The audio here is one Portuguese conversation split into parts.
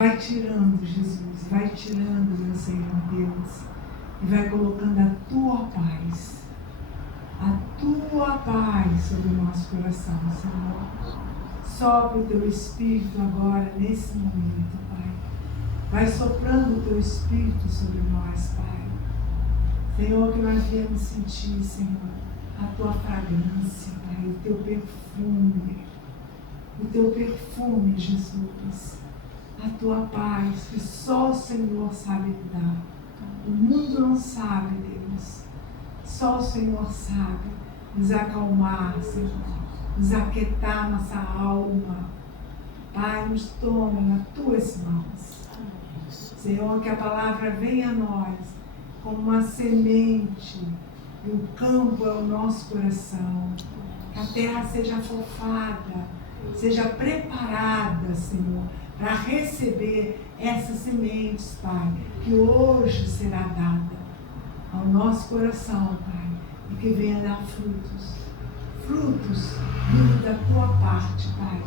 Vai tirando, Jesus, vai tirando, meu Senhor Deus, e vai colocando a tua paz sobre o nosso coração, Senhor. Sopra o teu Espírito agora, nesse momento, Pai. Vai soprando o teu Espírito sobre nós, Pai. Senhor, que nós viemos sentir, Senhor, a tua fragrância, Pai, o teu perfume, Jesus. A tua paz, que só o Senhor sabe dar. O mundo não sabe, Deus. Só o Senhor sabe nos acalmar, Senhor, nos aquietar nossa alma. Pai, nos toma nas tuas mãos. Senhor, que a palavra venha a nós como uma semente, e o campo é o nosso coração. Que a terra seja afofada, seja preparada, Senhor, para receber essas sementes, Pai, que hoje será dada ao nosso coração, Pai, e que venha dar frutos vindo da tua parte, Pai,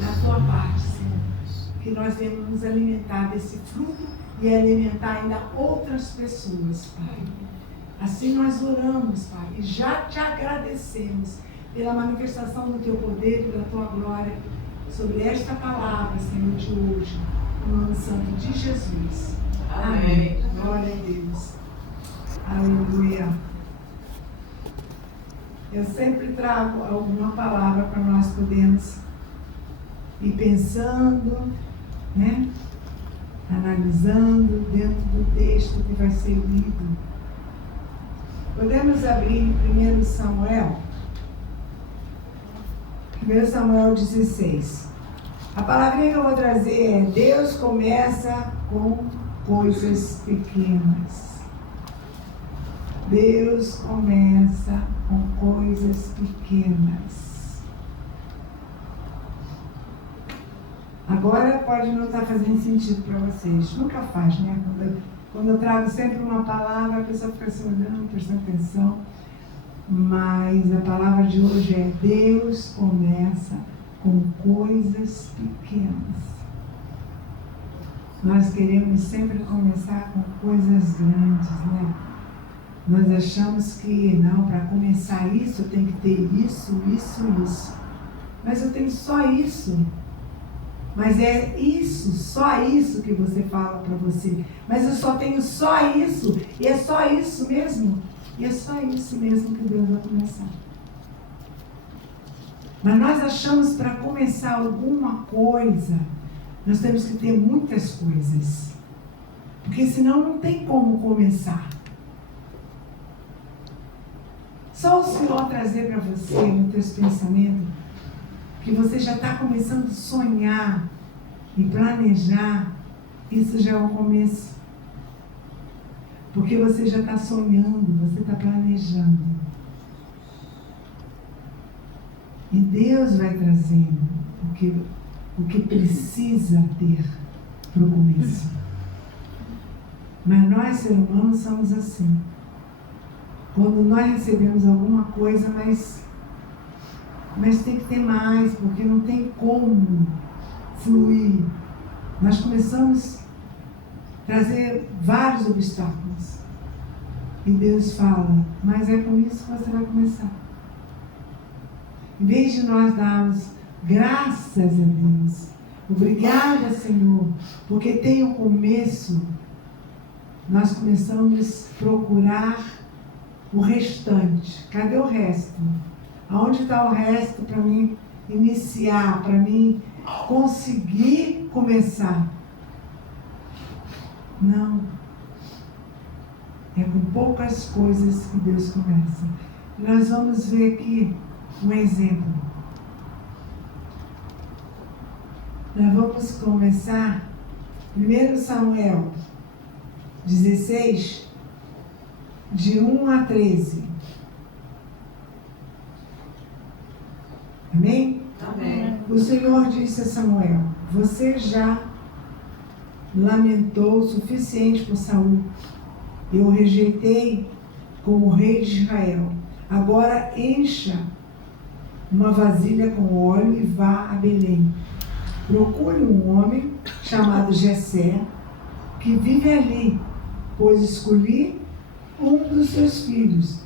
da tua parte, Senhor, que nós venhamos nos alimentar desse fruto e alimentar ainda outras pessoas, Pai. Assim nós oramos, Pai, e já te agradecemos pela manifestação do teu poder e da tua glória sobre esta palavra, Senhor, de hoje, no nome santo de Jesus. Amém. Glória a Deus. Aleluia. Eu sempre trago alguma palavra para nós podermos ir pensando, né? Analisando dentro do texto que vai ser lido. Podemos abrir em 1 Samuel 16. A palavrinha que eu vou trazer é: Deus começa com coisas pequenas. Deus começa com coisas pequenas. Agora pode não estar fazendo sentido para vocês. Nunca faz, né? Quando eu trago sempre uma palavra, a pessoa fica assim olhando, prestando atenção. Mas a palavra de hoje é: Deus começa com coisas pequenas. Nós queremos sempre começar com coisas grandes, né? Nós achamos que, não, para começar isso, eu tenho que ter isso. Mas eu tenho só isso. Mas é isso, só isso que você fala para você. Mas eu só tenho só isso. E é só isso mesmo. E é só isso mesmo que Deus vai começar. Mas nós achamos, para começar alguma coisa, nós temos que ter muitas coisas. Porque senão não tem como começar. Só o Senhor trazer para você, nos teus pensamentos, que você já está começando a sonhar e planejar, isso já é um começo. Porque você já está sonhando, você está planejando. E Deus vai trazendo o que precisa ter para o começo. Mas nós, seres humanos, somos assim. Quando nós recebemos alguma coisa, mas tem que ter mais, porque não tem como fluir. Nós começamos a trazer vários obstáculos. E Deus fala: mas é com isso que você vai começar. Em vez de nós darmos graças a Deus, obrigada, Senhor, porque tem um começo, nós começamos a procurar o restante. Cadê o resto? Aonde está o resto para mim iniciar, para mim conseguir começar? Não. É com poucas coisas que Deus começa. Nós vamos ver aqui um exemplo. Nós vamos começar 1 Samuel 16, de 1 a 13. Amém? Amém. O Senhor disse a Samuel: você já lamentou o suficiente por Saul. Eu o rejeitei como rei de Israel. Agora encha uma vasilha com óleo e vá a Belém. Procure um homem chamado Jessé, que vive ali, pois escolhi um dos seus filhos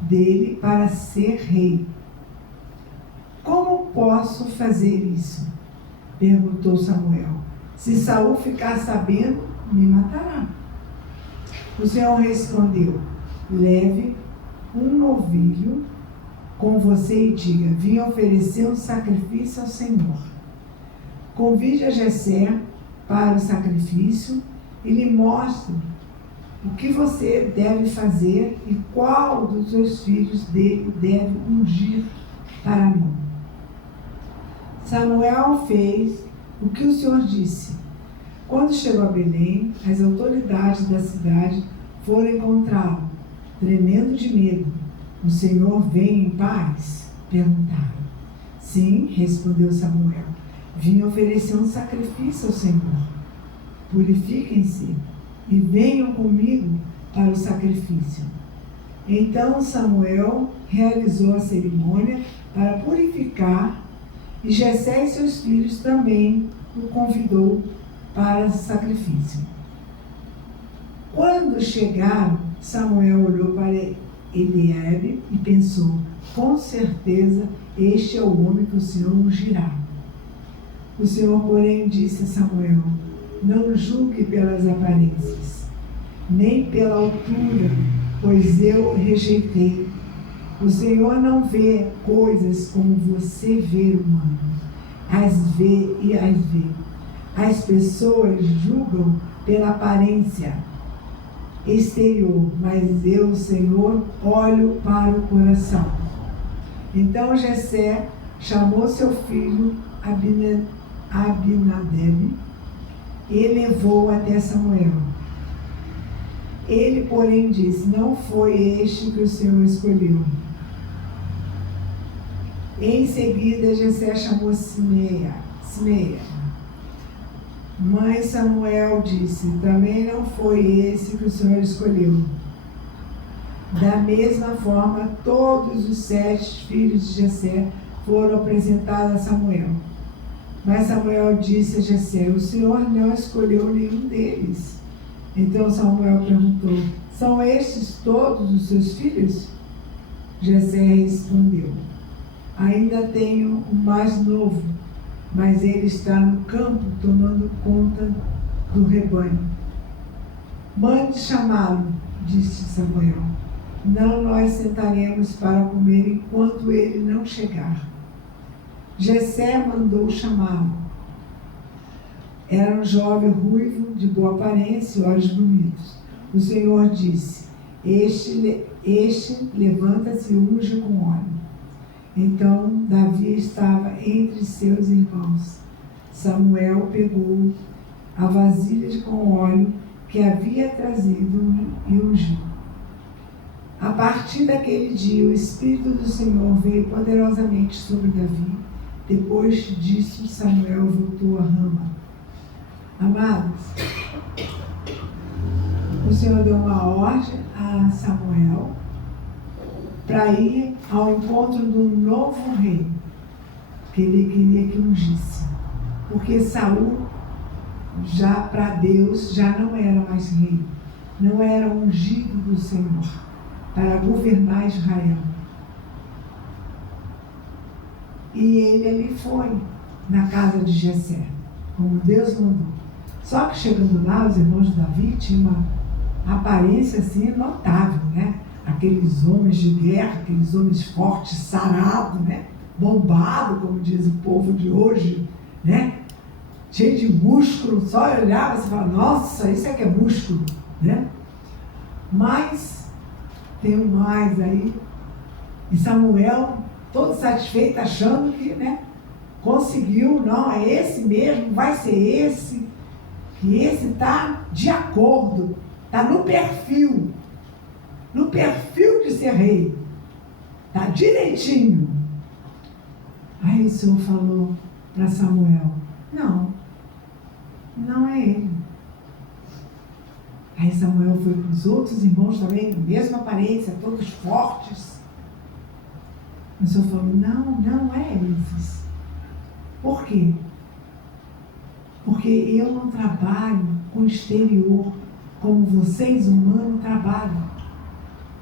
dele para ser rei. Como posso fazer isso? Perguntou Samuel. Se Saul ficar sabendo, me matará. O Senhor respondeu: leve um novilho com você e diga: vim oferecer um sacrifício ao Senhor. Convide a Jessé para o sacrifício e lhe mostre o que você deve fazer e qual dos seus filhos dele deve ungir para mim. Samuel fez o que o Senhor disse. Quando chegou a Belém, as autoridades da cidade foram encontrá-lo, tremendo de medo. O Senhor vem em paz? Perguntaram. Sim, respondeu Samuel. Vim oferecer um sacrifício ao Senhor. Purifiquem-se e venham comigo para o sacrifício. Então Samuel realizou a cerimônia para purificar, e Jessé e seus filhos também o convidou para o sacrifício. Quando chegaram, Samuel olhou para Eliabe e pensou: com certeza este é o homem que o Senhor ungirá. O Senhor, porém, disse a Samuel: não julgue pelas aparências, nem pela altura, pois eu rejeitei. O Senhor não vê coisas como você vê, humano. As vê e as vê. As pessoas julgam pela aparência exterior, mas eu, Senhor, olho para o coração. Então Jessé chamou seu filho Abinadab e levou até Samuel. Ele, porém, disse: não foi este que o Senhor escolheu. Em seguida, Jessé chamou Simeia. Mãe Samuel disse: também não foi esse que o Senhor escolheu. Da mesma forma, todos os 7 filhos de Jessé foram apresentados a Samuel. Mas Samuel disse a Jessé: o Senhor não escolheu nenhum deles. Então Samuel perguntou: são estes todos os seus filhos? Jessé respondeu: ainda tenho o mais novo, mas ele está no campo tomando conta do rebanho. Mande chamá-lo, disse Samuel. Não nós sentaremos para comer enquanto ele não chegar. Jessé mandou chamá-lo. Era um jovem ruivo, de boa aparência e olhos bonitos. O Senhor disse: este levanta-se e unge com óleo. Então Davi estava entre seus irmãos. Samuel pegou a vasilha com óleo que havia trazido e ungiu. A partir daquele dia, o Espírito do Senhor veio poderosamente sobre Davi. Depois disso, Samuel voltou a Rama. Amados, o Senhor deu uma ordem a Samuel para ir ao encontro de um novo rei, que ele queria que ungisse. Porque Saul, já para Deus, já não era mais rei, não era ungido do Senhor para governar Israel. E ele ali foi na casa de Jessé, como Deus mandou. Só que chegando lá, os irmãos de Davi tinham uma aparência assim notável, né? Aqueles homens de guerra, aqueles homens fortes, sarados, né? Bombado, como diz o povo de hoje, né? Cheio de músculo, só olhava e falava: nossa, isso é que é músculo, né? Mas tem um mais aí, e Samuel todo satisfeito, achando que, né, conseguiu, não, é esse mesmo, vai ser esse, que esse está de acordo, está no perfil de ser rei, está direitinho. Aí o Senhor falou para Samuel: não é ele. Aí Samuel foi para os outros irmãos também, mesma aparência, todos fortes. O Senhor falou: não é eles. Por quê? Porque eu não trabalho com o exterior como vocês humanos trabalham.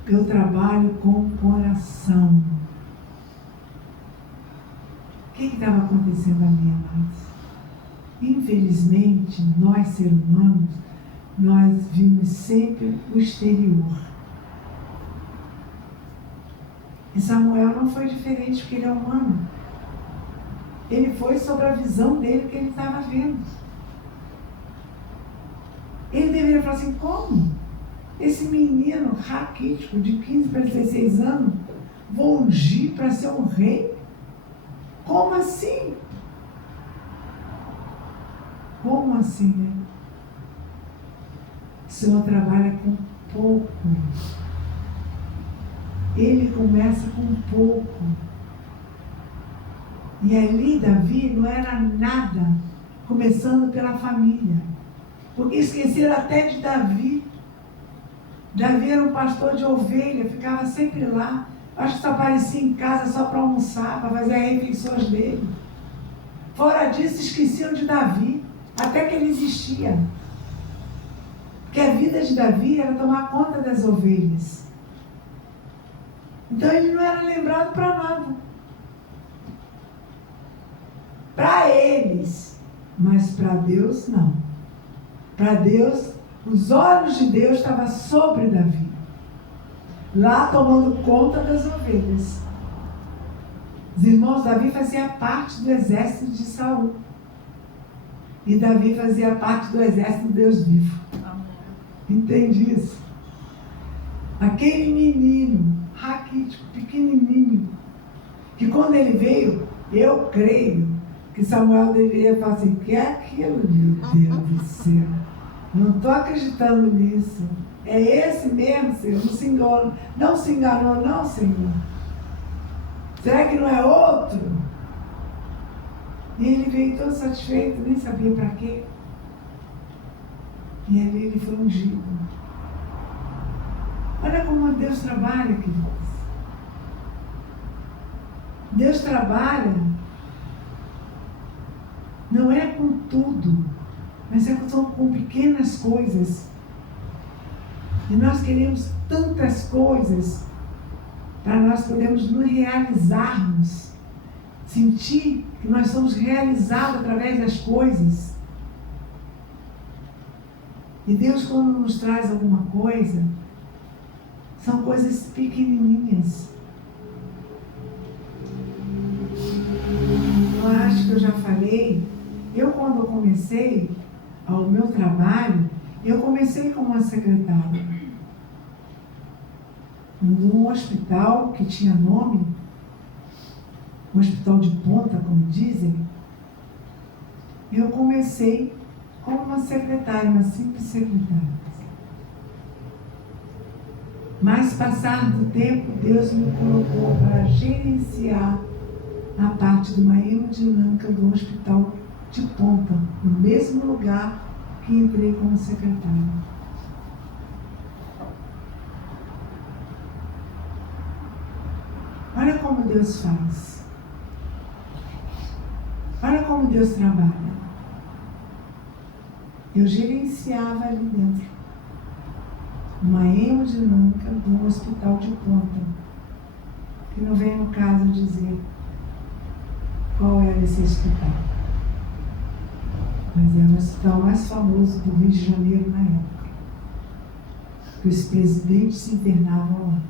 Eu trabalho com o coração. O que estava acontecendo ali, amados? Infelizmente, nós seres humanos, nós vimos sempre o exterior. E Samuel não foi diferente, porque ele é humano. Ele foi sobre a visão dele que ele estava vendo. Ele deveria falar assim, como? Esse menino raquítico de 15 para 16 anos, vou ungir para ser um rei? Como assim? Como assim, né? O Senhor trabalha com pouco. Ele começa com pouco. E ali Davi não era nada, começando pela família. Porque esqueceram até de Davi. Davi era um pastor de ovelha, ficava sempre lá. Acho que só aparecia em casa só para almoçar, para fazer as refeições dele. Fora disso, esqueciam de Davi, até que ele existia. Porque a vida de Davi era tomar conta das ovelhas. Então ele não era lembrado para nada. Para eles, mas para Deus não. Para Deus, os olhos de Deus estavam sobre Davi, lá tomando conta das ovelhas. Os irmãos, Davi fazia parte do exército de Saul. E Davi fazia parte do exército de Deus vivo. Entende isso? Aquele menino raquítico, pequenininho, que quando ele veio, eu creio que Samuel deveria falar assim, que é aquilo, meu Deus do céu? Não estou acreditando nisso. É esse mesmo, Senhor? Não se enganou, não, Senhor? Será que não é outro? E ele veio todo satisfeito, nem sabia para quê. E ali ele foi ungido. Olha como Deus trabalha, queridos. Deus trabalha, não é com tudo, mas é com pequenas coisas. E nós queremos tantas coisas para nós podermos nos realizarmos, sentir que nós somos realizados através das coisas. E Deus, quando nos traz alguma coisa, são coisas pequenininhas. Eu acho que eu já falei, eu quando comecei ao meu trabalho, eu comecei como uma secretária. Num hospital que tinha nome, um hospital de ponta, como dizem, eu comecei como uma secretária, uma simples secretária. Mas, passar do tempo, Deus me colocou para gerenciar a parte de uma hemodinâmica do hospital de ponta, no mesmo lugar que entrei como secretária. Olha como Deus faz. Olha como Deus trabalha. Eu gerenciava ali dentro uma hemodinâmica de um hospital de ponta, que não vem no caso dizer qual era esse hospital, mas era o hospital mais famoso do Rio de Janeiro na época, que os presidentes se internavam lá.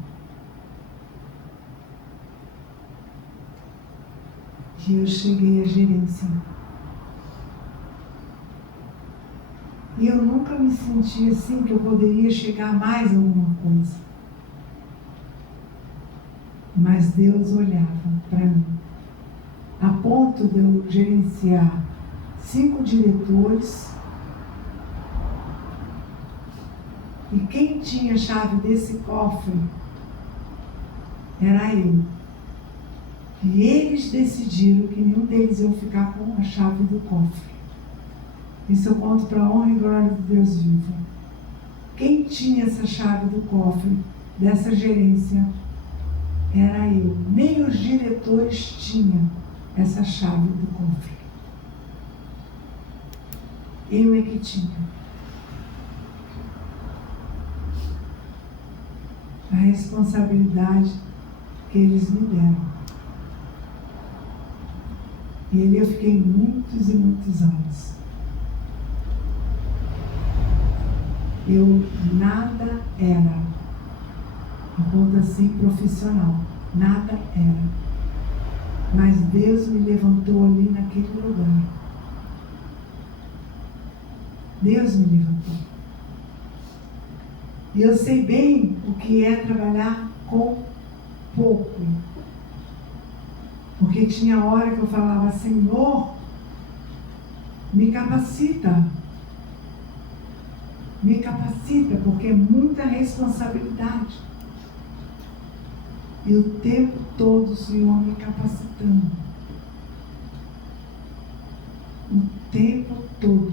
E eu cheguei à gerência. E eu nunca me senti assim que eu poderia chegar a mais alguma coisa. Mas Deus olhava para mim, a ponto de eu gerenciar 5 diretores, e quem tinha a chave desse cofre era eu. E eles decidiram que nenhum deles ia ficar com a chave do cofre. Isso eu conto para a honra e glória de Deus vivo. Quem tinha essa chave do cofre, dessa gerência, era eu. Nem os diretores tinham essa chave do cofre. Eu é que tinha a responsabilidade que eles me deram. E ali eu fiquei muitos e muitos anos. Eu nada era, a ponto assim profissional, nada era. Mas Deus me levantou ali naquele lugar. Deus me levantou. E eu sei bem o que é trabalhar com pouco. Porque tinha hora que eu falava, Senhor, me capacita. Me capacita, porque é muita responsabilidade. E o tempo todo o Senhor me capacitando. O tempo todo.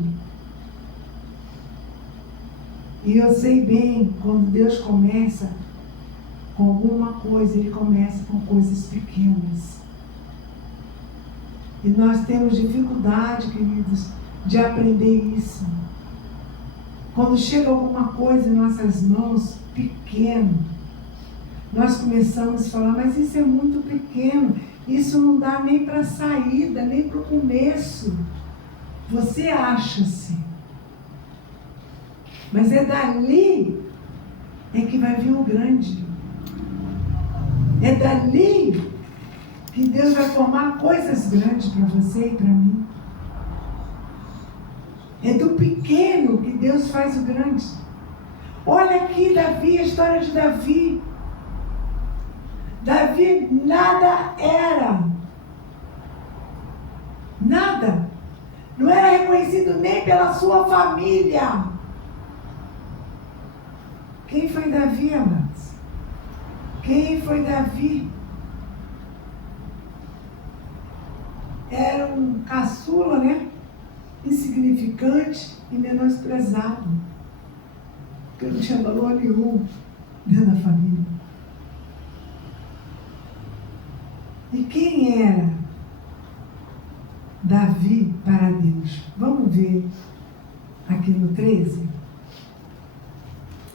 E eu sei bem, quando Deus começa com alguma coisa, Ele começa com coisas pequenas. E nós temos dificuldade, queridos, de aprender isso. Quando chega alguma coisa em nossas mãos, pequeno, nós começamos a falar, mas isso é muito pequeno, isso não dá nem para a saída, nem para o começo. Você acha-se. Mas é dali é que vai vir o grande. É dali que Deus vai formar coisas grandes para você e para mim. É do pequeno que Deus faz o grande. Olha aqui Davi, a história de Davi. Davi nada era. Nada. Não era reconhecido nem pela sua família. Quem foi Davi, amados? Quem foi Davi? Era um caçula, né? Insignificante e menosprezado. Porque não tinha valor nenhum dentro da família. E quem era Davi para Deus? Vamos ver aqui no 13.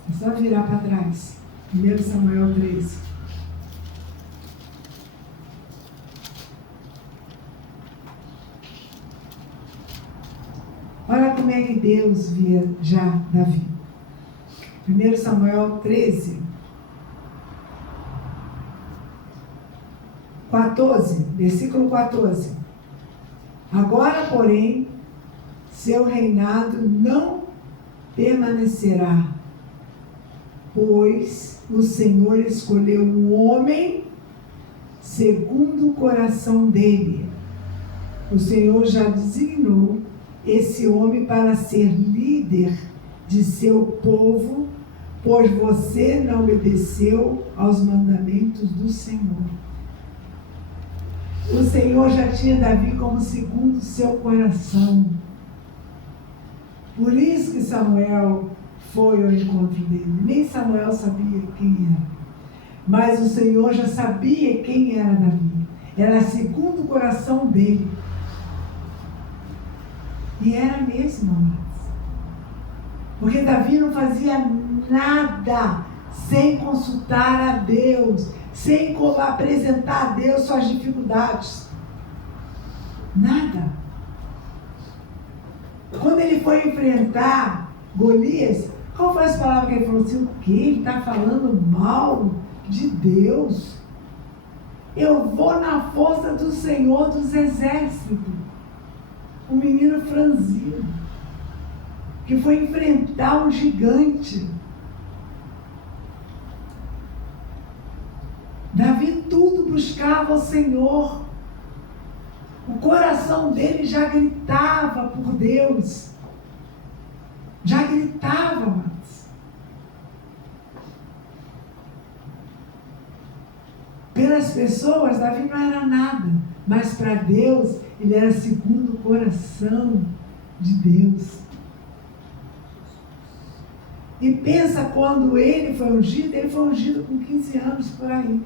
É só virar para trás. 1 Samuel 13. Olha como é que Deus via já Davi. 1 Samuel 13. 14, versículo 14. Agora, porém, seu reinado não permanecerá, pois o Senhor escolheu um homem segundo o coração dele. O Senhor já designou esse homem para ser líder de seu povo, pois você não obedeceu aos mandamentos do Senhor. O Senhor já tinha Davi como segundo o seu coração. Por isso que Samuel foi ao encontro dele. Nem Samuel sabia quem era. Mas o Senhor já sabia quem era Davi. Era segundo o coração dele. E era mesmo, amados. Porque Davi não fazia nada sem consultar a Deus, sem apresentar a Deus suas dificuldades. Nada. Quando ele foi enfrentar Golias, qual foi as palavras que ele falou assim? O quê? Ele está falando mal de Deus? Eu vou na força do Senhor dos Exércitos. Um menino franzino, que foi enfrentar um gigante. Davi tudo buscava o Senhor. O coração dele já gritava por Deus. Já gritava, mas pelas pessoas, Davi não era nada. Mas para Deus, ele era segundo o coração de Deus. E pensa quando ele foi ungido com 15 anos por aí.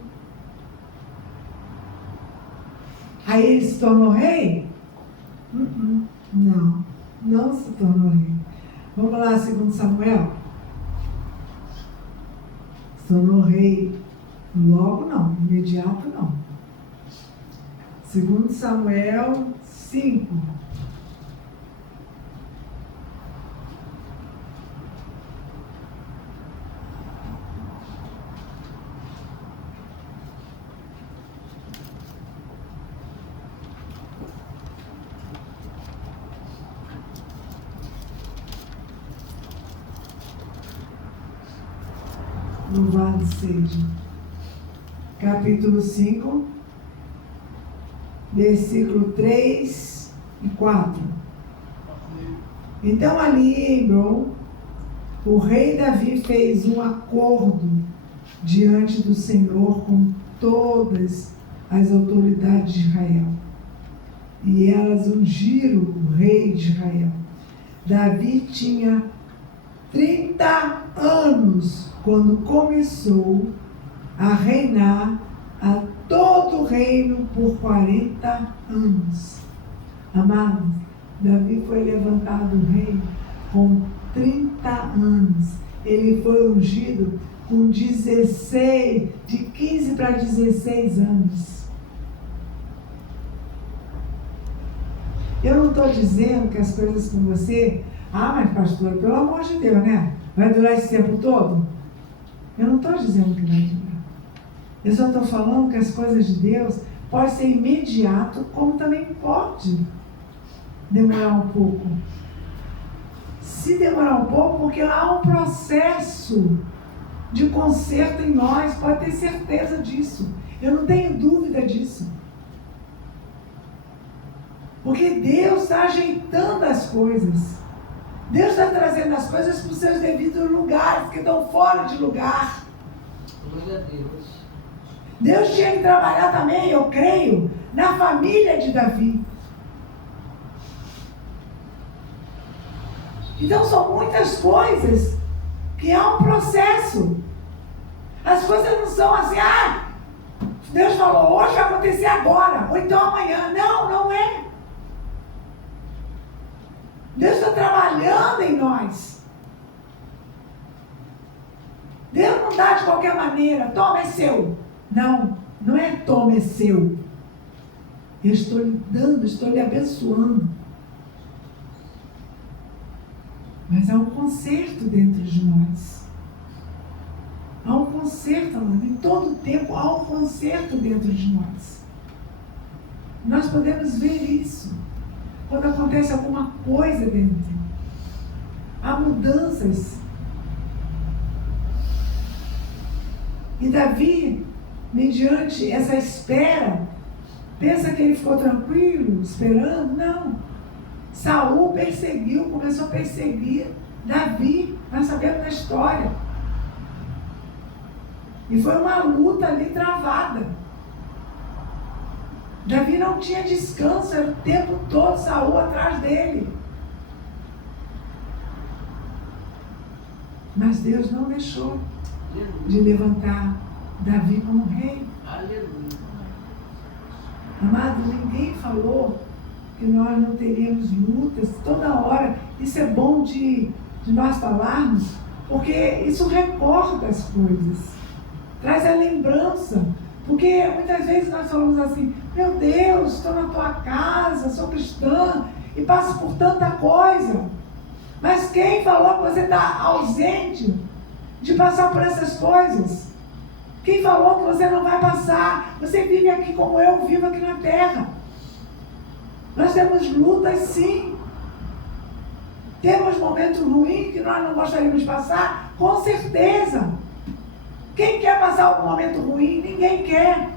Aí ele se tornou rei? Não se tornou rei. Vamos lá, 2 Samuel. Se tornou rei logo não, imediato não. 2 Samuel 5. Louvado seja. Capítulo 5, versículo 3 e 4. Então ali em Hebron, o rei Davi fez um acordo diante do Senhor com todas as autoridades de Israel. E elas ungiram o rei de Israel. Davi tinha 30 anos quando começou a reinar a todo o reino por 40 anos. Amados, Davi foi levantado rei com 30 anos. Ele foi ungido com 16, de 15 para 16 anos. Eu não estou dizendo que as coisas com você, mas pastor, pelo amor de Deus, né? Vai durar esse tempo todo? Eu não estou dizendo que vai durar. Eu só estou falando que as coisas de Deus podem ser imediato, como também pode demorar um pouco. Se demorar um pouco, porque há um processo de conserto em nós, pode ter certeza disso. Eu não tenho dúvida disso. Porque Deus está ajeitando as coisas. Deus está trazendo as coisas para os seus devidos lugares, que estão fora de lugar. Glória a Deus. Deus tinha que trabalhar também, eu creio, na família de Davi. Então são muitas coisas que há um processo. As coisas não são assim, Deus falou, hoje vai acontecer agora, ou então amanhã. Não, não é. Deus está trabalhando em nós. Deus não dá de qualquer maneira, toma, é seu. Não, não é toma, é seu. Eu estou lhe dando, estou lhe abençoando. Mas há um conserto dentro de nós. Há um conserto, amado. Em todo tempo há um conserto dentro de nós. Nós podemos ver isso quando acontece alguma coisa dentro. Há mudanças. E Davi, mediante essa espera, pensa que ele ficou tranquilo, esperando? Não. Saul perseguiu, começou a perseguir Davi, nós sabemos da história. E foi uma luta ali travada. Davi não tinha descanso, era o tempo todo Saul atrás dele. Mas Deus não deixou de levantar Davi como rei. Aleluia. Amado, ninguém falou que nós não teríamos lutas toda hora. Isso é bom de nós falarmos, porque isso recorda as coisas, traz a lembrança. Porque muitas vezes nós falamos assim, meu Deus, estou na tua casa, sou cristã e passo por tanta coisa. Mas quem falou que você está ausente de passar por essas coisas? Quem falou que você não vai passar? Você vive aqui como eu vivo aqui na terra. Nós temos lutas, sim. Temos momentos ruins que nós não gostaríamos de passar? Com certeza. Quem quer passar algum momento ruim? Ninguém quer.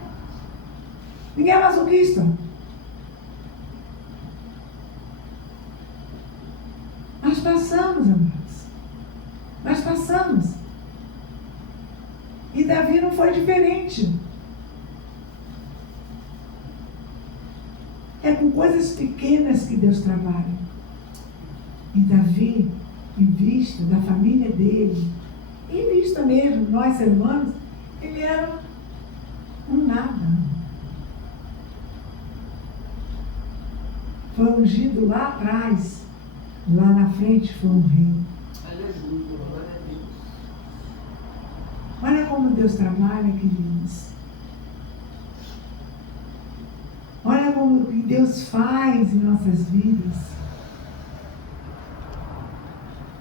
Ninguém é masoquista. Nós passamos, amados. Nós passamos. E Davi não foi diferente. É com coisas pequenas que Deus trabalha. E Davi, em vista da família dele, em vista mesmo, nós seres humanos, ele era um nada. Foi ungido lá atrás Lá na frente foi um rei. Aleluia, glória a Deus. Olha como Deus trabalha, queridos. Olha como o que Deus faz em nossas vidas.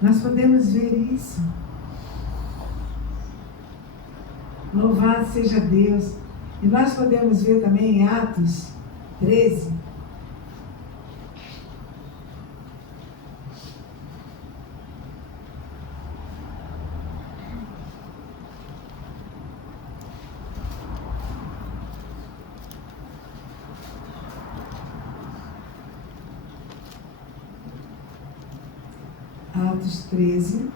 Nós podemos ver isso. Louvado seja Deus. E nós podemos ver também em Atos 13. Atos 13,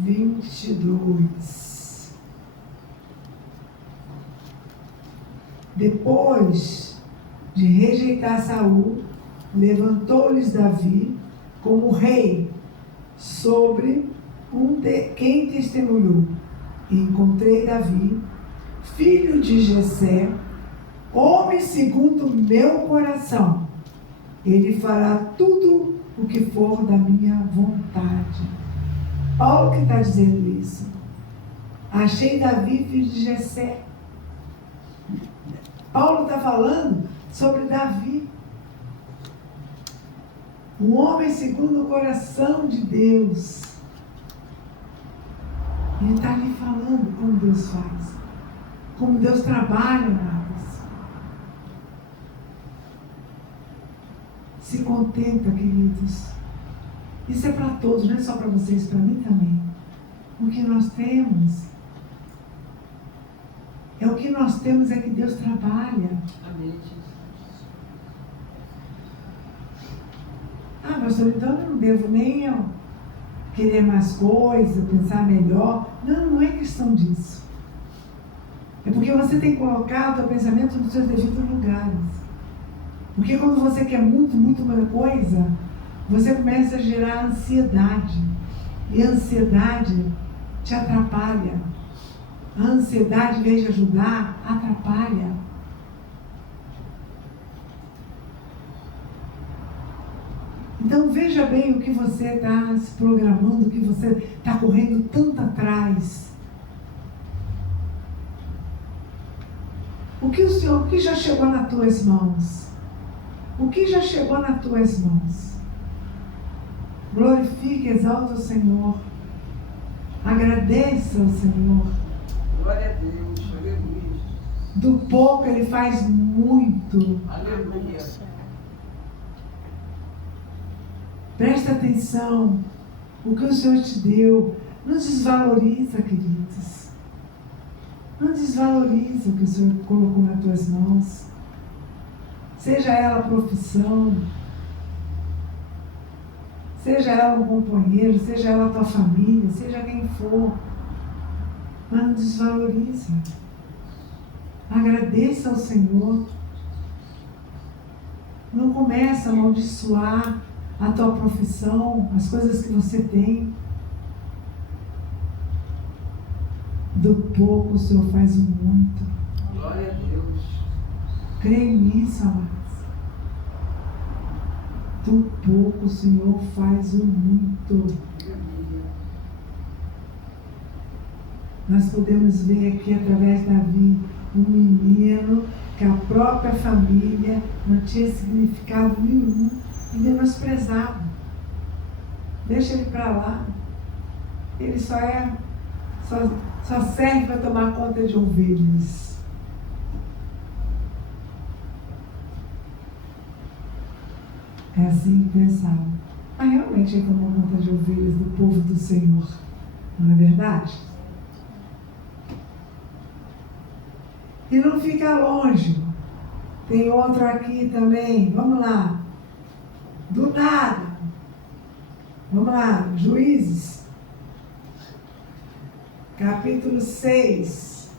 22. Depois de rejeitar Saul, levantou-lhes Davi como rei sobre quem testemunhou. E encontrei Davi, filho de Jessé, homem segundo o meu coração. Ele fará tudo o que for da minha vontade. Paulo que está dizendo isso. Achei Davi, filho de Jessé. Paulo está falando sobre Davi. Um homem segundo o coração de Deus. Ele está ali falando como Deus faz. Como Deus trabalha, amados. Se contenta, queridos. Isso é para todos, não é só para vocês, para mim também. O que nós temos é o que nós temos, é que Deus trabalha. Amém, Jesus. Pastor, então eu não devo nem querer mais coisas, pensar melhor. Não, não é questão disso. É porque você tem que colocar o teu pensamento nos seus devidos lugares. Porque quando você quer muito, muito uma coisa, você começa a gerar ansiedade. E a ansiedade te atrapalha. A ansiedade, em vez de ajudar, atrapalha. Então veja bem o que você está se programando, o que você está correndo tanto atrás. O que já chegou nas tuas mãos? O que já chegou nas tuas mãos? Glorifique, exalta o Senhor. Agradeça ao Senhor. Glória a Deus, aleluia. Do pouco Ele faz muito. Aleluia. Presta atenção. O que o Senhor te deu. Não desvaloriza, queridos. Não desvaloriza o que o Senhor colocou nas tuas mãos. Seja ela a profissão, seja ela um companheiro, seja ela a tua família, seja quem for. Mas não desvaloriza. Agradeça ao Senhor. Não começa a amaldiçoar a tua profissão, as coisas que você tem. Do pouco o Senhor faz o muito. Glória a Deus. Creio nisso, amados. Do pouco o Senhor faz o muito. Nós podemos ver aqui através de Davi um menino que a própria família não tinha significado nenhum e menosprezado. Deixa ele para lá. Ele só serve para tomar conta de ovelhas. É assim que pensava. Mas realmente ele tomou conta de ovelhas do povo do Senhor. Não é verdade? E não fica longe. Tem outro aqui também. Vamos lá. Do nada. Vamos lá. Juízes. Capítulo 6.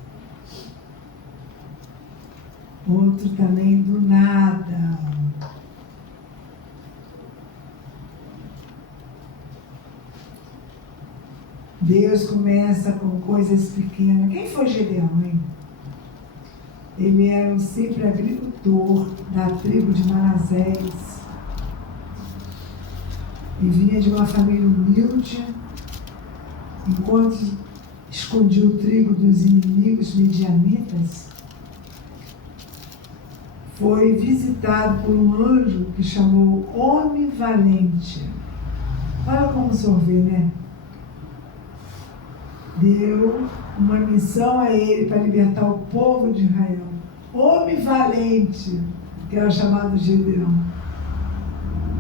Outro também do nada. Deus começa com coisas pequenas. Quem foi Gedeão, hein? Ele era um simples agricultor. agricultor da tribo de Manassés e vinha de uma família humilde, enquanto escondia o trigo dos inimigos midianitas, foi visitado por um anjo que chamou Homem Valente. Olha como o senhor vê, né? Deu uma missão a ele para libertar o povo de Israel. Homem valente, que era chamado Gedeão.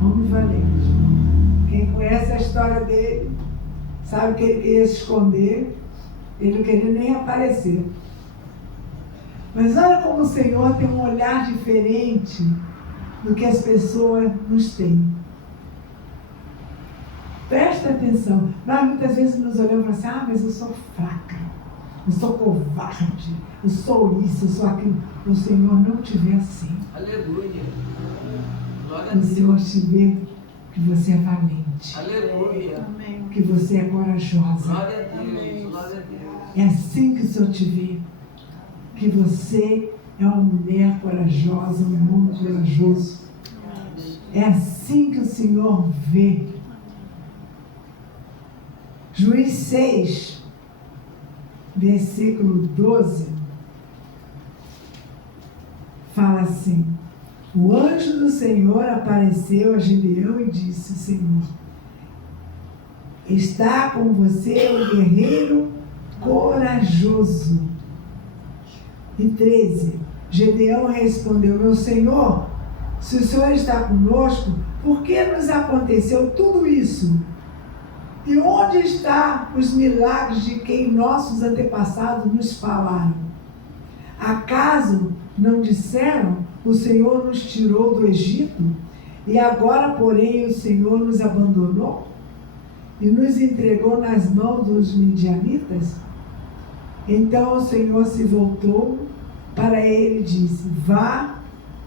Homem valente. Quem conhece a história dele, sabe que ele queria se esconder, ele não queria nem aparecer. Mas olha como o Senhor tem um olhar diferente do que as pessoas nos têm. Presta atenção. Nós muitas vezes nos olhamos e falamos assim, mas eu sou fraca, eu sou covarde, eu sou isso, eu sou aquilo. O Senhor não te vê assim. Aleluia. Glória a O Senhor Deus. te vê que você é valente, Aleluia. que você é corajosa. Glória a Deus. Glória a Deus. É assim que o Senhor te vê, que você é uma mulher corajosa, um homem corajoso. É assim que o Senhor vê. Juiz 6, versículo 12, fala assim: o anjo do Senhor apareceu a Gideão e disse: Senhor, está com você um guerreiro corajoso. E 13, Gideão respondeu: meu Senhor, se o Senhor está conosco, por que nos aconteceu tudo isso? E onde estão os milagres de quem nossos antepassados nos falaram? Acaso não disseram, o Senhor nos tirou do Egito, e agora, porém, o Senhor nos abandonou e nos entregou nas mãos dos midianitas? Então o Senhor se voltou para ele e disse: vá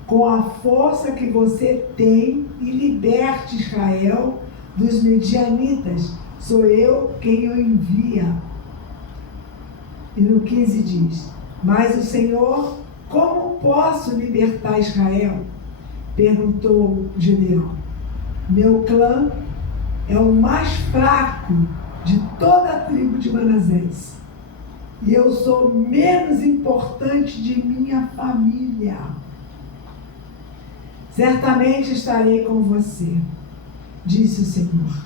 com a força que você tem e liberte Israel dos midianitas. Sou eu quem o envia. E no 15 diz: mas o Senhor, como posso libertar Israel? Perguntou Gideão. Meu clã é o mais fraco de toda a tribo de Manassés, e eu sou menos importante de minha família. Certamente estarei com você, disse o Senhor,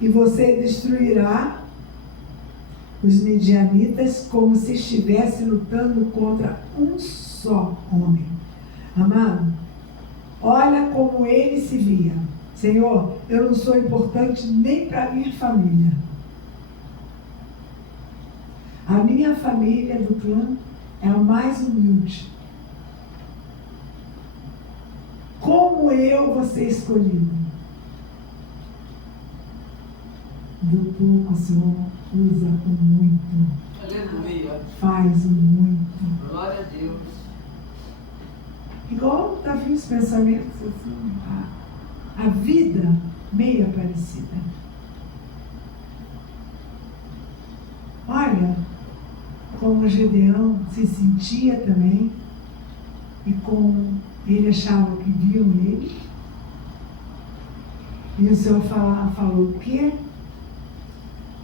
e você destruirá os midianitas como se estivesse lutando contra um só homem. Amado, olha como ele se via. Senhor, eu não sou importante nem para a minha família. A minha família do clã é a mais humilde. Como eu vou ser escolhido? Do pouco o Senhor usa o muito. Aleluia. Faz o muito. Glória a Deus. Igual Davi, os pensamentos, assim, a vida meio parecida. Olha como Gedeão se sentia também e como ele achava que viam ele. E o Senhor falou o quê?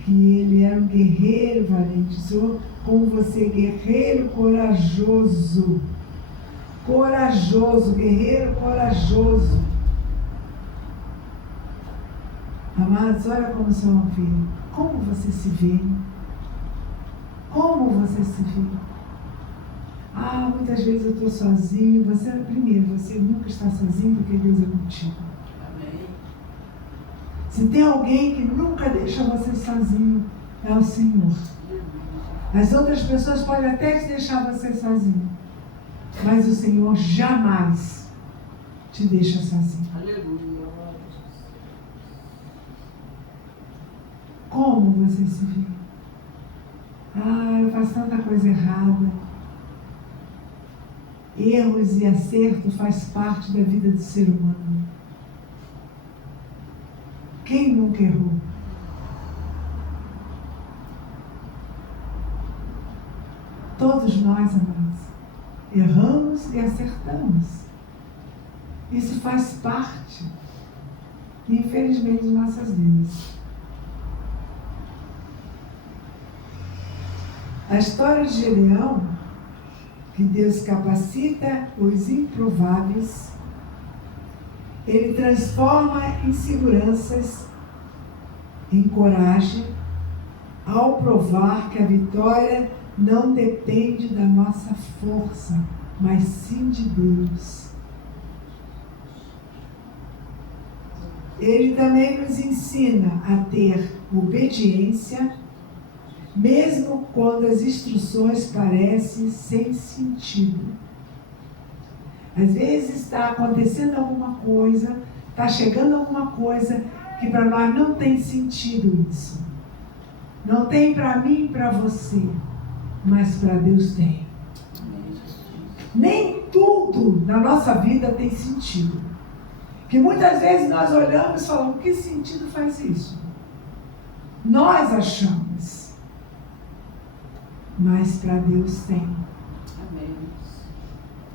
Que ele era um guerreiro valente. O Senhor, como você, guerreiro corajoso. Corajoso, guerreiro corajoso. Amados, olha como o Senhor vê. Como você se vê? Como você se vê? Muitas vezes eu estou sozinho. Primeiro, você nunca está sozinho porque Deus é contigo. Amém. Se tem alguém que nunca deixa você sozinho, é o Senhor. As outras pessoas podem até deixar você sozinho, mas o Senhor jamais te deixa sozinho. Aleluia. Como você se vê? Eu faço tanta coisa errada. Erros e acertos faz parte da vida do ser humano. Quem nunca errou? Todos nós, amados, erramos erramos e acertamos. Isso faz parte, infelizmente, de nossas vidas. A história de Gedeão, que Deus capacita os improváveis, Ele transforma inseguranças em coragem, ao provar que a vitória não depende da nossa força, mas sim de Deus. Ele também nos ensina a ter obediência, mesmo quando as instruções parecem sem sentido. Às vezes está acontecendo alguma coisa, está chegando alguma coisa que para nós não tem sentido isso. Não tem para mim e para você, mas para Deus tem. Nem tudo na nossa vida tem sentido. Que muitas vezes nós olhamos e falamos, que sentido faz isso? Nós achamos. Mas para Deus tem. Amém.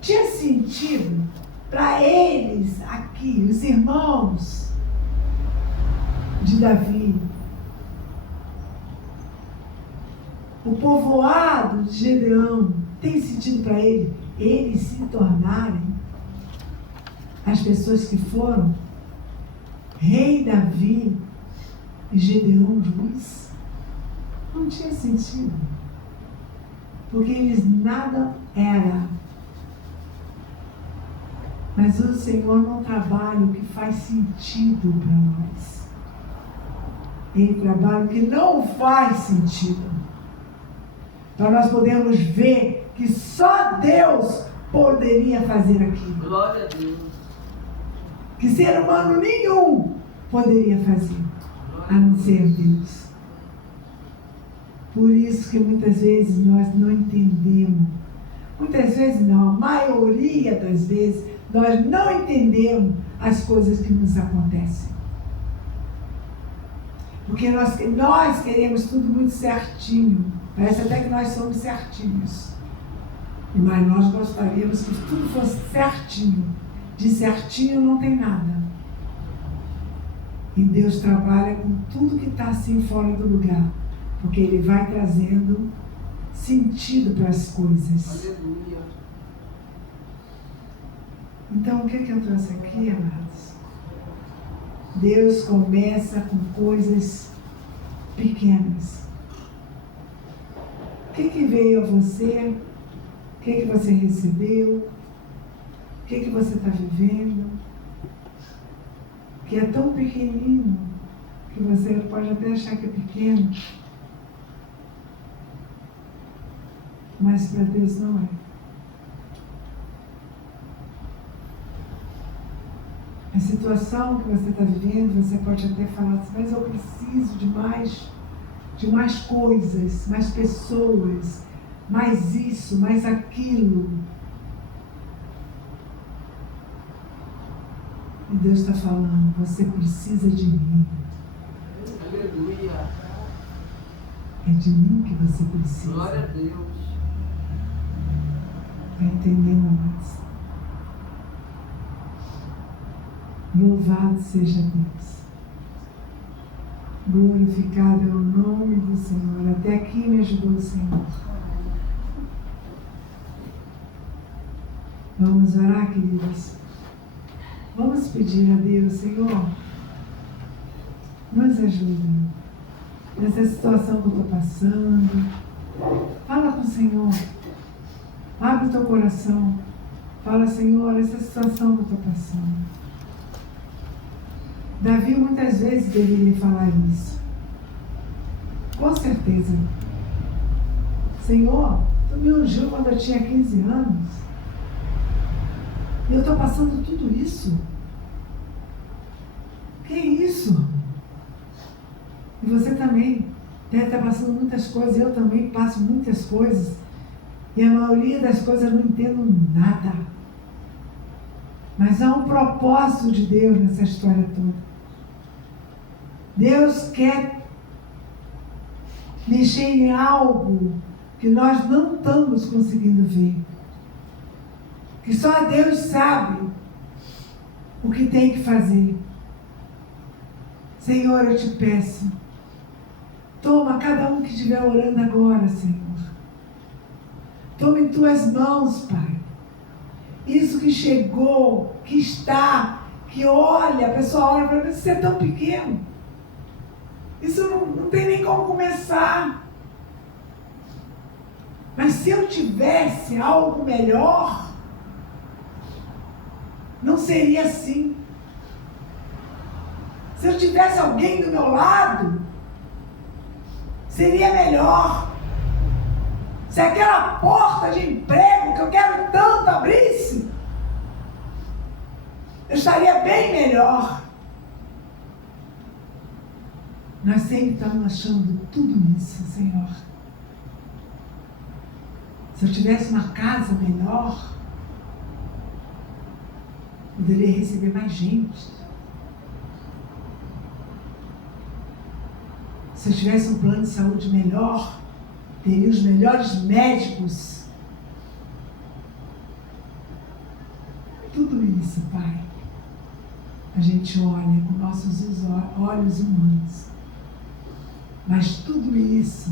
Tinha sentido para eles aqui, os irmãos de Davi, o povoado de Gedeão, tem sentido para eles se tornarem as pessoas que foram rei Davi e Gedeão juiz? Não tinha sentido. Porque eles nada eram. Mas o Senhor não trabalha o que faz sentido para nós. Ele trabalha o que não faz sentido. Para nós podermos ver que só Deus poderia fazer aquilo. Glória a Deus. Que ser humano nenhum poderia fazer, a não ser Deus. Por isso que muitas vezes nós não entendemos. Muitas vezes não, a maioria das vezes nós não entendemos as coisas que nos acontecem. Porque nós queremos tudo muito certinho. Parece até que nós somos certinhos. Mas nós gostaríamos que tudo fosse certinho. De certinho não tem nada. E Deus trabalha com tudo que está assim fora do lugar. Porque Ele vai trazendo sentido para as coisas. Aleluia. Então, o que eu trouxe aqui, amados? Deus começa com coisas pequenas. O que veio a você? O que você recebeu? O que você está vivendo? Que é tão pequenino que você pode até achar que é pequeno. Mas para Deus não é. A situação que você está vivendo, você pode até falar assim, mas eu preciso de mais coisas, mais pessoas, mais isso, mais aquilo. E Deus está falando, você precisa de mim. Aleluia. É de mim que você precisa. Glória a Deus. Está entendendo mais? Louvado seja Deus. Glorificado é o nome do Senhor. Até aqui me ajudou o Senhor. Vamos orar, queridos. Vamos pedir a Deus, Senhor, nos ajuda nessa situação que eu estou passando. Fala com o Senhor. Abre o teu coração. Fala, Senhor, essa situação que eu estou passando. Davi muitas vezes deveria falar isso. Com certeza. Senhor, tu me ungiu quando eu tinha 15 anos. E eu estou passando tudo isso. Que isso? E você também deve estar passando muitas coisas. Eu também passo muitas coisas. E a maioria das coisas eu não entendo nada. Mas há um propósito de Deus nessa história toda. Deus quer mexer em algo que nós não estamos conseguindo ver. que só Deus sabe o que tem que fazer. Senhor, eu te peço, toma cada um que estiver orando agora, Senhor. Toma em tuas mãos, Pai. Isso que chegou, que está, que olha, a pessoa olha para mim, você é tão pequeno. Isso não tem nem como começar. Mas se eu tivesse algo melhor, não seria assim. Se eu tivesse alguém do meu lado, seria melhor. Se aquela porta de emprego que eu quero tanto abrisse, eu estaria bem melhor. Nós sempre estamos achando tudo isso, Senhor. Se eu tivesse uma casa melhor, poderia receber mais gente. Se eu tivesse um plano de saúde melhor, teria os melhores médicos. Tudo isso, Pai, a gente olha com nossos olhos humanos. Mas tudo isso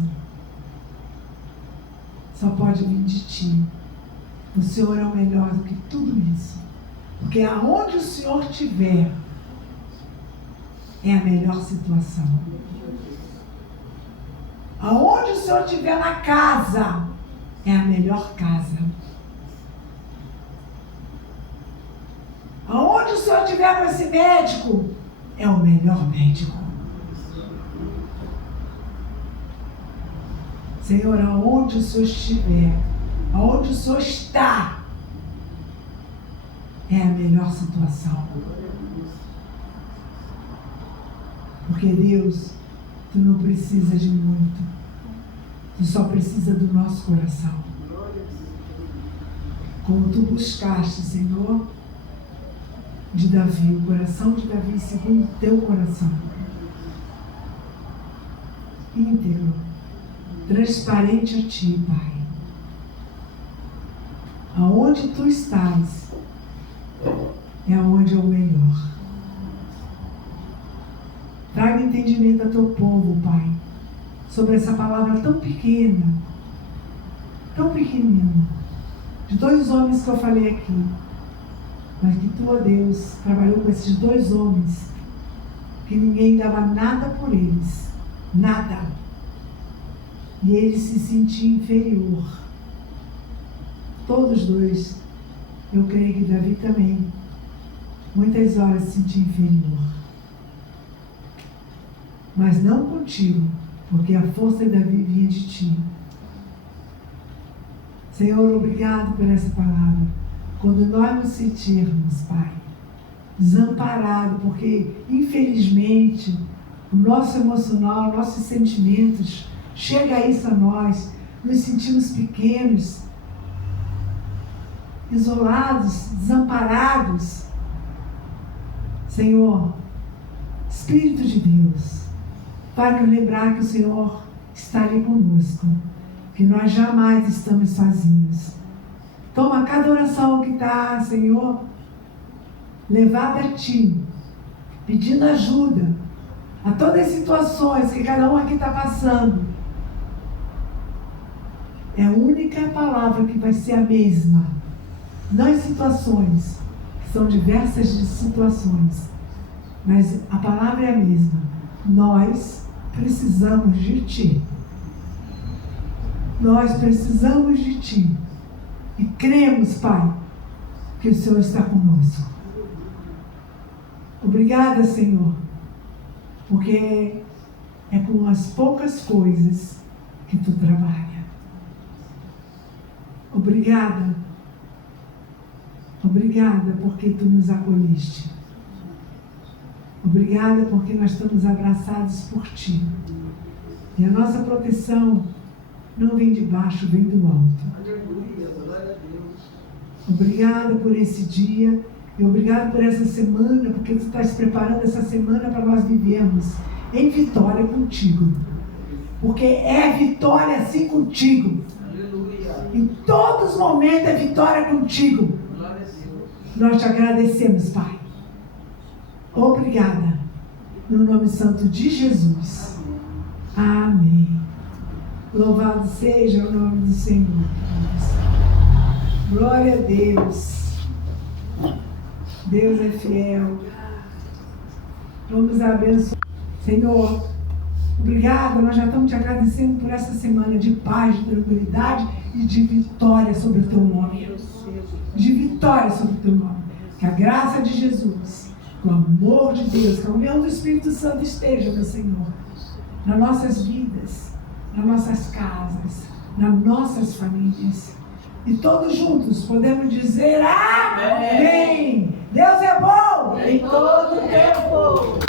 só pode vir de Ti. O Senhor é o melhor do que tudo isso. Porque aonde o Senhor estiver, é a melhor situação. Aonde o Senhor estiver na casa, é a melhor casa. Aonde o Senhor estiver com esse médico, é o melhor médico. Senhor, aonde o Senhor estiver, aonde o Senhor está, é a melhor situação. Porque Deus, Tu não precisa de muito. Tu só precisa do nosso coração. Como Tu buscaste, Senhor, de Davi, o coração de Davi segundo o Teu coração. Íntegro, transparente a Ti, Pai. Aonde Tu estás, é onde é o melhor. Traga entendimento a Teu povo, Pai, sobre essa palavra tão pequena, tão pequenina, de 2 homens que eu falei aqui, mas que Tu, ó Deus, trabalhou com esses 2 homens, que ninguém dava nada por eles, nada, e eles se sentiam inferior. Todos 2, eu creio que Davi também, muitas horas se sentia inferior. Mas não contigo, porque a força de Davi vinha de Ti. Senhor, obrigado por essa palavra. Quando nós nos sentirmos, Pai, desamparados, porque infelizmente o nosso emocional, nossos sentimentos, chega a isso a nós, nos sentimos pequenos, isolados, desamparados. Senhor, Espírito de Deus, para nos lembrar que o Senhor está ali conosco, que nós jamais estamos sozinhos. Toma cada oração que está, Senhor, levada a Ti, pedindo ajuda a todas as situações que cada um aqui está passando. É a única palavra que vai ser a mesma, não as situações, que são diversas situações, mas a palavra é a mesma. Nós precisamos de Ti. Nós precisamos de Ti. E cremos, Pai, que o Senhor está conosco. Obrigada, Senhor, porque é com as poucas coisas que Tu trabalha. Obrigada. Obrigada porque Tu nos acolheste. Obrigada porque nós estamos abraçados por Ti. E a nossa proteção não vem de baixo, vem do alto. Aleluia, glória a Deus. Obrigada por esse dia e obrigada por essa semana, porque Tu estás preparando essa semana para nós vivermos em vitória contigo. Porque é vitória assim contigo. Aleluia. Em todos os momentos é vitória contigo. Glória Nós te agradecemos, Pai. Obrigada. No nome santo de Jesus. Amém. Louvado seja o nome do Senhor. Glória a Deus. Deus é fiel. Vamos abençoar. Senhor, obrigada. Nós já estamos te agradecendo por essa semana de paz, de tranquilidade e de vitória sobre o teu nome. De vitória sobre o teu nome. Que a graça de Jesus, o amor de Deus, que a união do Espírito Santo esteja, meu Senhor, nas nossas vidas, nas nossas casas, nas nossas famílias. E todos juntos podemos dizer amém. Deus é bom em todo o tempo.